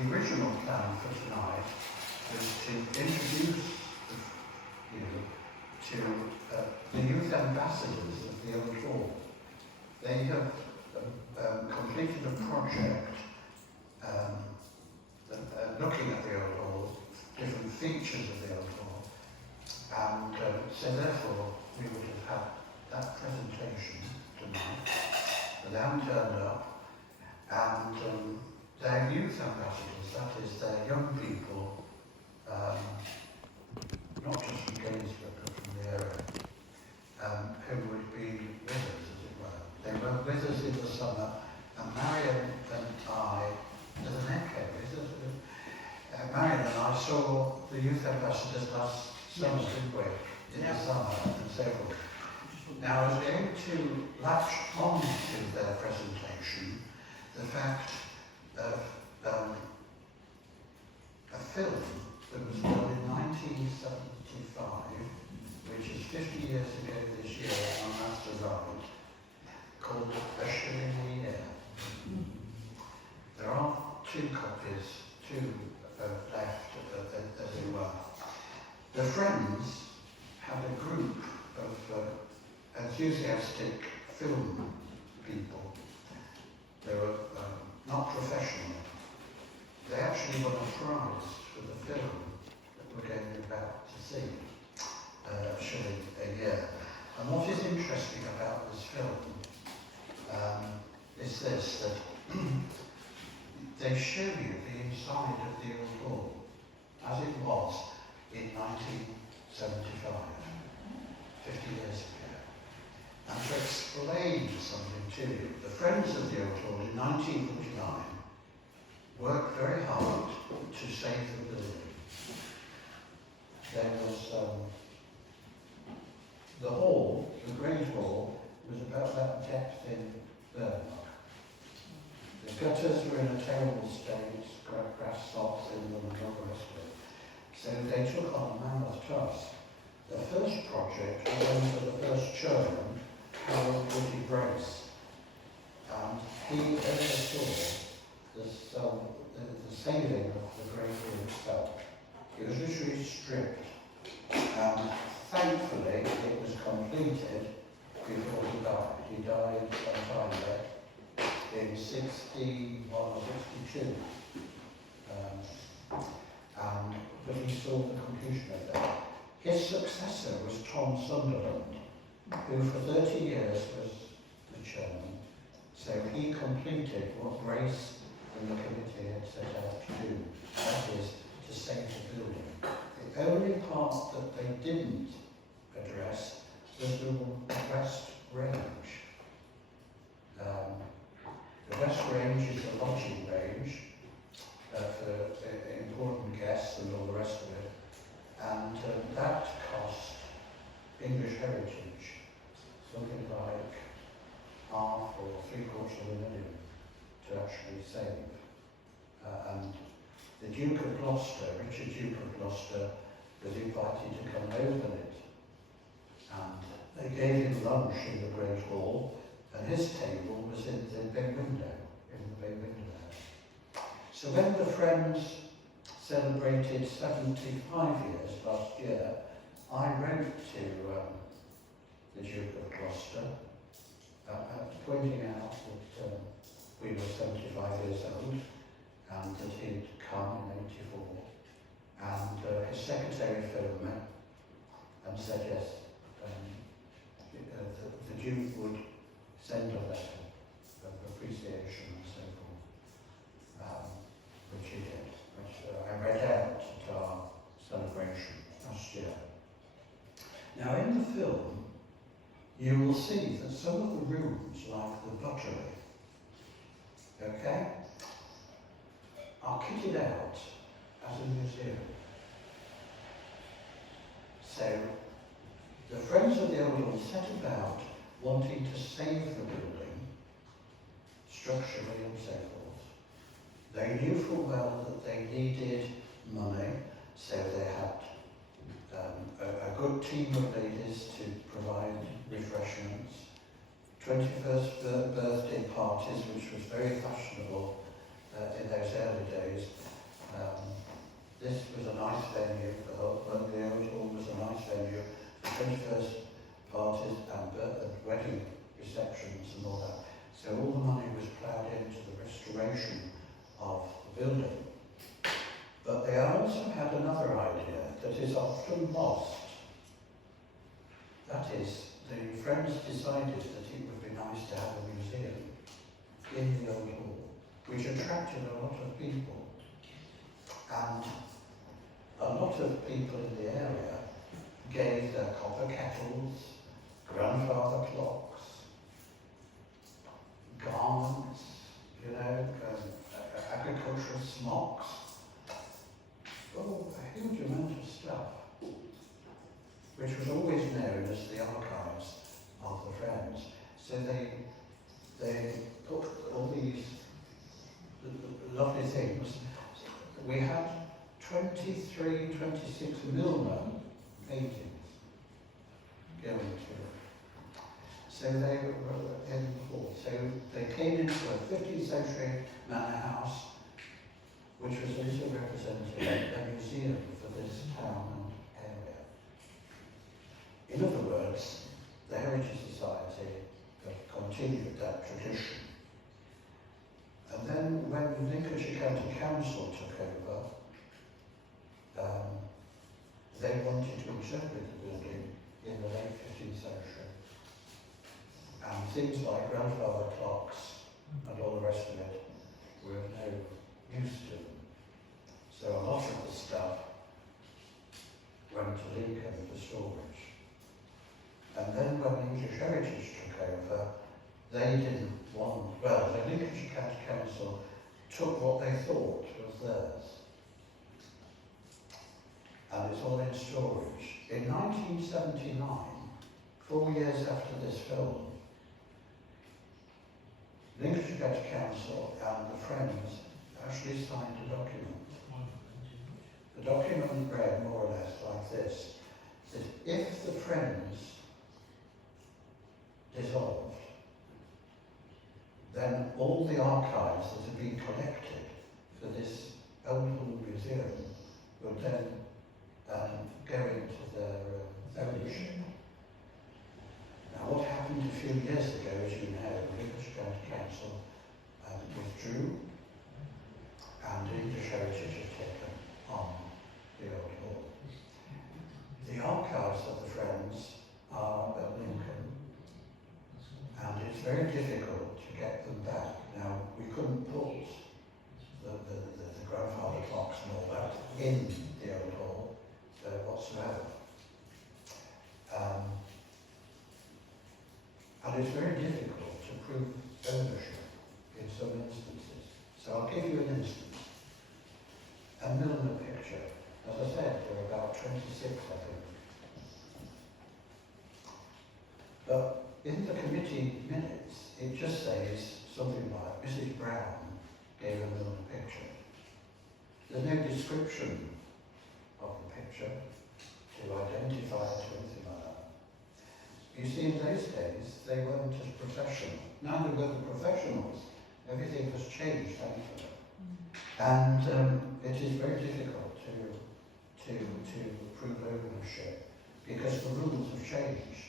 the original plan for tonight was to introduce you to the youth ambassadors of the old hall. They have completed a project looking at the old hall, different features of the old hall, and so therefore we would have had that presentation tonight. But they haven't turned up, and their youth ambassadors, that is, they're young people, not just from Gainsborough but from the area, who would be with us, as it were. They were with us in the summer, and Marion and I, there's an echo, is there? Marion and I saw the youth ambassadors last summer, didn't we? In the summer and so forth. Now, I was going to latch on to their presentation the fact of a film that was done in 1975, which is 50 years ago this year on Master Ride, called A Shilling. There are two copies, left, as it were. The Friends had a group of enthusiastic film people. They were not professional. They actually won a prize for the film that we're going about to see, Shilling a year. And what is interesting about this film is this, that they show you the inside of the old hall as it was in 1975, 50 years ago. And to explain something to you, the Friends of the Old Hall in 1949 worked very hard to save the building. There was the hall, the Great Hall, was about that depth in Burnock. The gutters were in a terrible state, grass sops in them and all the rest of it. So they took on a mammoth task. The first project was under the first chairman, Harold Woody Brace, and he oversaw the saving of the Great Hall itself. It was literally stripped, and thankfully it was completed before he died. He died sometime there in 61 or 62. But he saw the completion of that. His successor was Tom Sunderland, who for 30 years was the chairman. So he completed what Brace and the committee had set out to do, that is, to save the building. The only part that they didn't address was the West Range. The West Range is the lodging range for important guests and all the rest of it, and that cost English Heritage something like half or $750,000 to actually save. And the Duke of Gloucester, Richard Duke of Gloucester, was invited to come open it. And they gave him lunch in the Great Hall, and his table was in the bay window, So when the Friends celebrated 75 years last year, I wrote to the Duke of Gloucester, pointing out that we were 75 years old, and that he'd come in 84, and his secretary phoned me and said yes, the Duke would send a letter of appreciation and so forth, which he did, which I read out at our celebration last year. Now in the film, you will see that some of the rooms, like the buttery, okay, are kitted out as a museum. So the Friends of the Old Hall set about wanting to save the building, structurally and so forth. They knew full well that they needed money, so they had a good team of ladies to provide refreshments, 21st birthday parties, which was very fashionable in those early days, restoration of the building. But they also had another idea that is often lost. That is, the friends decided that it would be nice to have a museum in the old hall, which attracted a lot of people. And a lot of people in the area gave their copper kettles, grandfather clocks, garments, agricultural smocks, a huge amount of stuff, which was always known as the archives of the Friends. So they put all these lovely things. We had 26 Milner paintings going to it. So they were in the hall. So they came into a 15th century manor house, which was also representing a museum for this town and area. In other words, the Heritage Society have continued that tradition. And then when Lincolnshire County Council took over, they wanted to interpret the building in the late 15th century. And things like grandfather clocks and all the rest of it were of no use to them. So a lot of the stuff went to Lincoln for storage. And then when English Heritage took over, they didn't want, well, the Lincolnshire County Council took what they thought was theirs. And it's all in storage. In 1979, 4 years after this film, Lincolnshire County Council and the Friends actually signed a document. The document read more or less like this, that if the Friends dissolved, then all the archives that had been collected for this old hall museum would then go into their ownership. Now, what happened a few years ago, as you know, the English County Council withdrew, and English Heritage has taken on the old hall. The archives of the Friends are at Lincoln, and it's very difficult to get them back. Now, we couldn't put the grandfather clocks and all that in the old hall whatsoever. And it's very difficult to prove ownership in some instances. So I'll give you an instance. A Milner picture. As I said, there are about 26, I think. But in the committee minutes, it just says something like, Mrs. Brown gave a Milner picture. There's no description of the picture to identify it or anything like that. You see, in those days, they weren't as professional. Now they were the professionals. Everything has changed, thankfully. And it is very difficult to prove ownership because the rules have changed,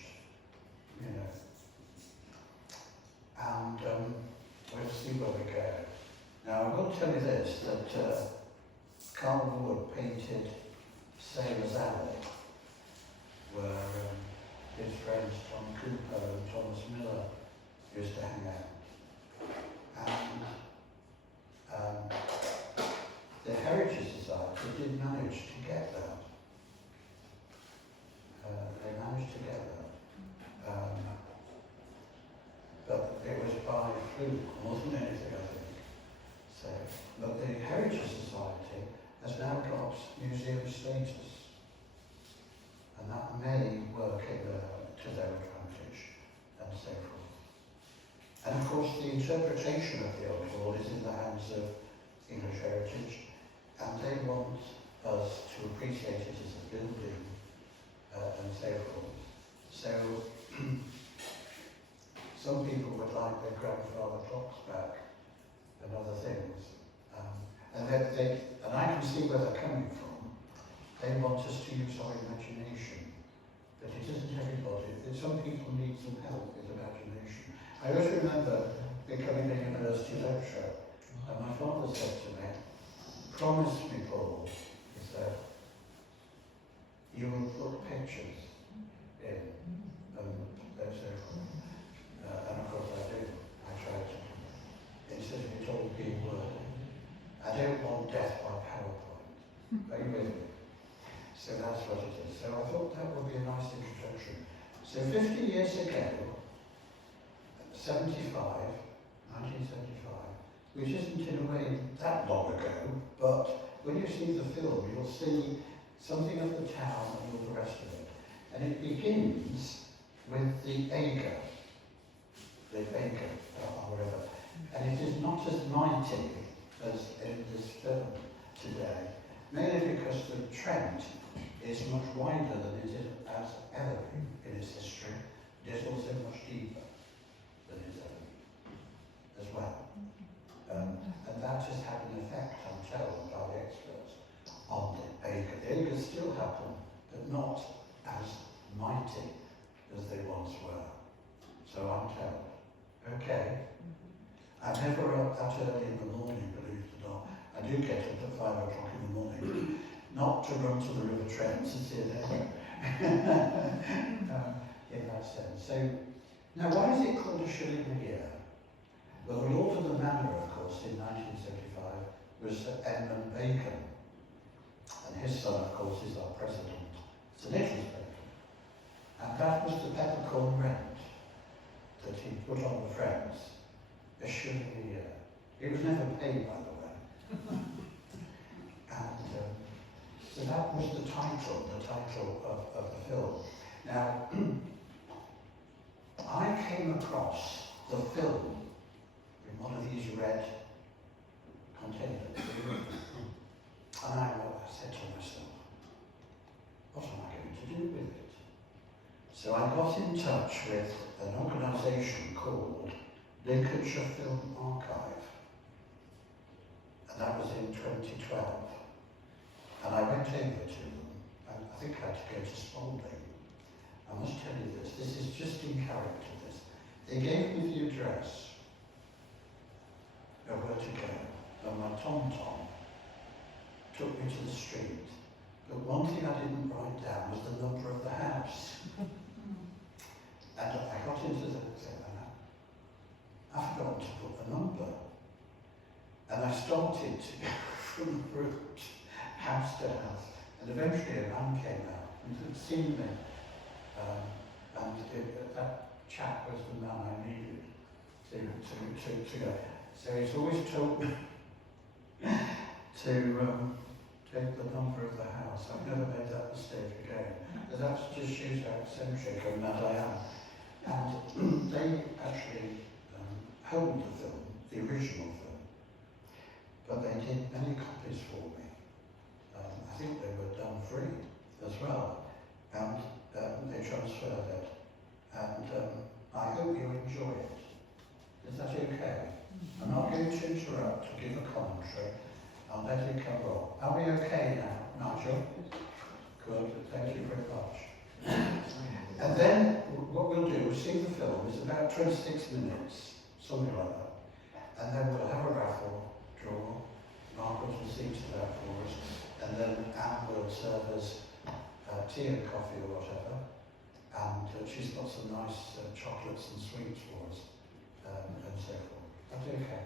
And we'll see where we go. Now, I will tell you this, that Carl Wood painted Sailor's Alley, where his friends Tom Cooper and Thomas Miller used to hang out. And the Heritage Society did manage to get that. They managed to get that. But it was by fluke, more than anything, I think. So, but the Heritage Society has now got museum status, and that may work to their advantage, and so forth. And of course, the interpretation of the old hall is in the hands of English Heritage, and they want us to appreciate it as a building, and so forth. So, some people would like their grandfather clocks back and other things. And I can see where they're coming from. They want us to use our imagination. But it isn't everybody. Some people need some help with imagination. I always remember becoming a university lecturer, And my father said to me, promise me, Paul, he said, you will put pictures in, and so forth. And of course I do. I try to. He says, it's all being worded. I don't want death by PowerPoint. Are you with me? So that's what it is. So I thought that would be a nice introduction. So 50 years ago, 1975, which isn't in a way that long ago, but when you see the film, you'll see something of the town and all the rest of it. And it begins with the Aga, or whatever. And it is not as mighty as in this film today, mainly because the Trent is much wider than it has ever been in its history. It is also much deeper than it's ever been as well. And that has had an effect, I'm told by the experts, on the Aga. The Agas still happen, but not as mighty as they once were. So I'm told. Okay. I'm never up that early in the morning, believe it or not. I do get up at 5 o'clock in the morning, not to run to the River Trent to see it there. In that sense. So, now why is it called a shilling a year? Well, the Lord of the Manor, of course, in 1975 was Sir Edmund Bacon. And his son, of course, is our president, Sir Nicholas Bacon. And that was the peppercorn rent that he put on the Friends, a shilling a year. It was never paid, by the way. And so that was the title of the film. Now, I came across the film in one of these red containers. And I said to myself, what am I going to do with it? So I got in touch with an organisation called Lincolnshire Film Archive. And that was in 2012. And I went over to them, and I think I had to go to Spalding. I must tell you this is just in character, this. They gave me the address of where to go, and my tom-tom took me to the street. But one thing I didn't write down was the number of the house. And I got into the thing, and I forgot to put the number. And I started to go from route, house to house, and eventually a man came out and had seen me. That chap was the man I needed to go. So he's always told me to take the number of the house. I've never made that mistake again. But that just shows how eccentric and mad I am. And they actually held the film, the original film, but they did many copies for me. I think they were done free as well, and they transferred it. And I hope you enjoy it. Is that okay? I'm not going to interrupt to give a commentary. I'll let it come on. Are we okay now, Nigel? Good, thank you very much. And then what we'll do, we'll see the film, it's about 26 minutes, something like that. And then we'll have a raffle draw. Margaret will see to that for us. And then Anne will serve us tea and coffee or whatever. And she's got some nice chocolates and sweets for us, and so forth. That's okay.